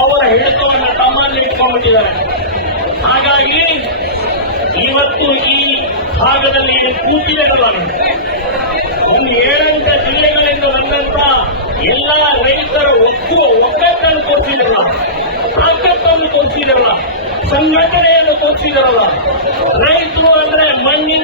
ಅವರ ಹಿಡಿತವನ್ನು ತಮ್ಮಲ್ಲಿ ಇಟ್ಕೊಂಡಿದ್ದಾರೆ ಹಾಗಾಗಿ ಇವತ್ತು ಈ ಭಾಗದಲ್ಲಿ ಕೂಟಿಲೆಗಳಾಗಿದೆ ಒಂದು ಏಳಂತ ಜಿಲ್ಲೆಗಳಿಂದ ಬಂದಂತ ಎಲ್ಲ ರೈತರ ಒಕ್ಕುವ ಒಕ್ಕಟ್ಟನ್ನು ಕೊಡಿಸಿದ್ರಲ್ಲ. ತಾಕತ್ತನ್ನು ಕೊಡಿಸಿದ್ರಲ್ಲ. ಸಂಘಟನೆಯನ್ನು ಕೊಡಿಸಿದ್ರಲ್ಲ. ರೈತರು ಅಂದ್ರೆ ಮಣ್ಣಿನ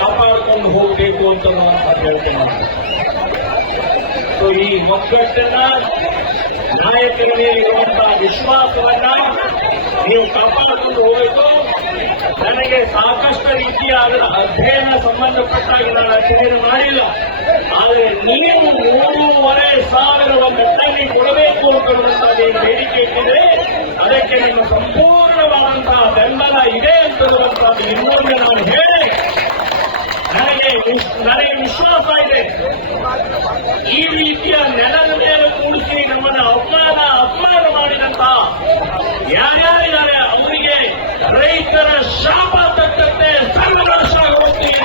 ಕಾಪಾಡಿಕೊಂಡು ಹೋಗಬೇಕು ಅಂತ ನಾನು ಹೇಳ್ತೇನೆ ಸೊ ಈ ಮಕ್ಕಳನ್ನ ನಾಯಕರ ಮೇಲೆ ಇರುವಂತಹ ವಿಶ್ವಾಸವನ್ನ ನೀವು ಕಾಪಾಡಿಕೊಂಡು ಹೋಗಬೇಕು. ನನಗೆ ಸಾಕಷ್ಟು ರೀತಿಯಾದ ಅಧ್ಯಯನ ಸಂಬಂಧಪಟ್ಟಾಗಿ ನಾನು ಅಧ್ಯಯನ ಮಾಡಿಲ್ಲ. ಆದರೆ ನೀವು ಮೂರುವರೆ ಸಾವಿರ ಒಂದು ಟನ್ನಿ ಕೊಡಬೇಕು ಅಂತನ್ನುವಂತಹ ನೀವು ಬೇಡಿಕೆ ಇಟ್ಟಿದೆ. ಅದಕ್ಕೆ ನಿಮ್ಮ ಸಂಪೂರ್ಣವಾದಂತಹ ಬೆಂಬಲ ಇದೆ ಅಂತ ಇನ್ನೊಂದು ನಾನು ಹೇಳಿ ನನಗೆ ವಿಶ್- ನನಗೆ ವಿಶ್ವಾಸ ಇದೆ. ಈ ರೀತಿಯ ನೆಲದ ಮೇಲೆ ಕೂಡಿಸಿ ನಮ್ಮನ್ನು ಅವಮಾನ ಅಪಮಾನ ಮಾಡಿದಂತ ಯಾರ್ಯಾರಿದ್ದಾರೆ ಅವರಿಗೆ ರೈತರ ಶಾಪ ತಕ್ಕಂತೆ ಸರ್ವನಾಶ ಹೋಗ್ತೀವಿ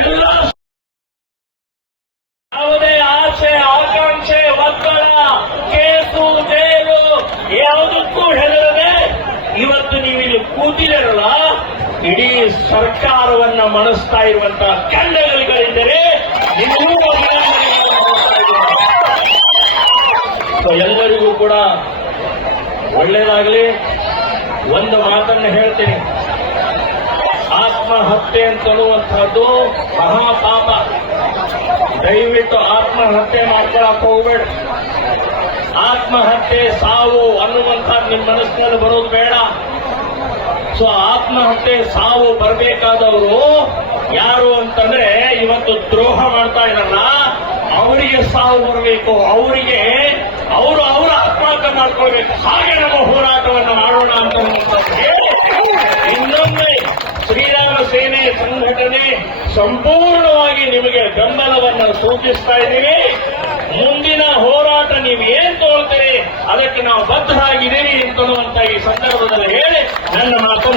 ಎಲ್ಲ ಯಾವುದೇ ಆಸೆ, ಆಕಾಂಕ್ಷೆ, ಒತ್ತಡ, ಕೇಸು ಜೈಲು ಯಾವುದಕ್ಕೂ ಹೆದರದೆ ಇವತ್ತು ನೀವು ಇಲ್ಲಿ ಕೂತಿರಲ್ಲ ಇಡೀ ಸರ್ಕಾರವನ್ನ ಮಣಿಸ್ತಾ ಇರುವಂತಹ ಕಂಡಗಳಿಗಳೆಂದರೆ ಎಲ್ಲರಿಗೂ ಕೂಡ ಒಳ್ಳೇದಾಗಲಿ. ಒಂದು ಮಾತನ್ನು ಹೇಳ್ತೀನಿ. ಆತ್ಮಹತ್ಯೆ ಅಂತನ್ನುವಂಥದ್ದು ಮಹಾಪಾಪ ದಯವಿಟ್ಟು ಆತ್ಮಹತ್ಯೆ ಮಾಡ್ಕೊಳಕ್ ಹೋಗ್ಬೇಡ. ಆತ್ಮಹತ್ಯೆ ಸಾವು ಅನ್ನುವಂಥದ್ದು ನಿಮ್ಮ ಮನಸ್ಸಿನಲ್ಲಿ ಬರೋದು ಬೇಡ. ಸೊ ಆತ್ಮಹತ್ಯೆ ಸಾವು ಬರಬೇಕಾದವರು ಯಾರು ಅಂತಂದ್ರೆ ಇವತ್ತು ದ್ರೋಹ ಮಾಡ್ತಾ ಇರಲ್ಲ ಅವರಿಗೆ ಸಾವು ಬರಬೇಕು, ಅವರಿಗೆ ಅವರು ಅವರ ಆತ್ಮಹತ್ಯೆ ಮಾಡ್ಕೊಳ್ಬೇಕು. ಹಾಗೆ ನಮ್ಮ ಹೋರಾಟವನ್ನು ಮಾಡೋಣ ಅಂತ ಇನ್ನೊಮ್ಮೆ ಶ್ರೀರಾಮ ಸೇನೆ ಸಂಘಟನೆ ಸಂಪೂರ್ಣವಾಗಿ ನಿಮಗೆ ಬೆಂಬಲವನ್ನು ಸೂಚಿಸ್ತಾ ಇದ್ದೀವಿ. ಮುಂದಿನ ಹೋರಾಟ ನೀವು ಏನ್ ಅದಕ್ಕೆ ನಾವು ಬದ್ಧರಾಗಿದ್ದೀವಿ ಅಂತನ್ನುವಂತ ಈ ಸಂದರ್ಭದಲ್ಲಿ ಹೇಳಿ ನನ್ನ ಇದ್ದೀನಿ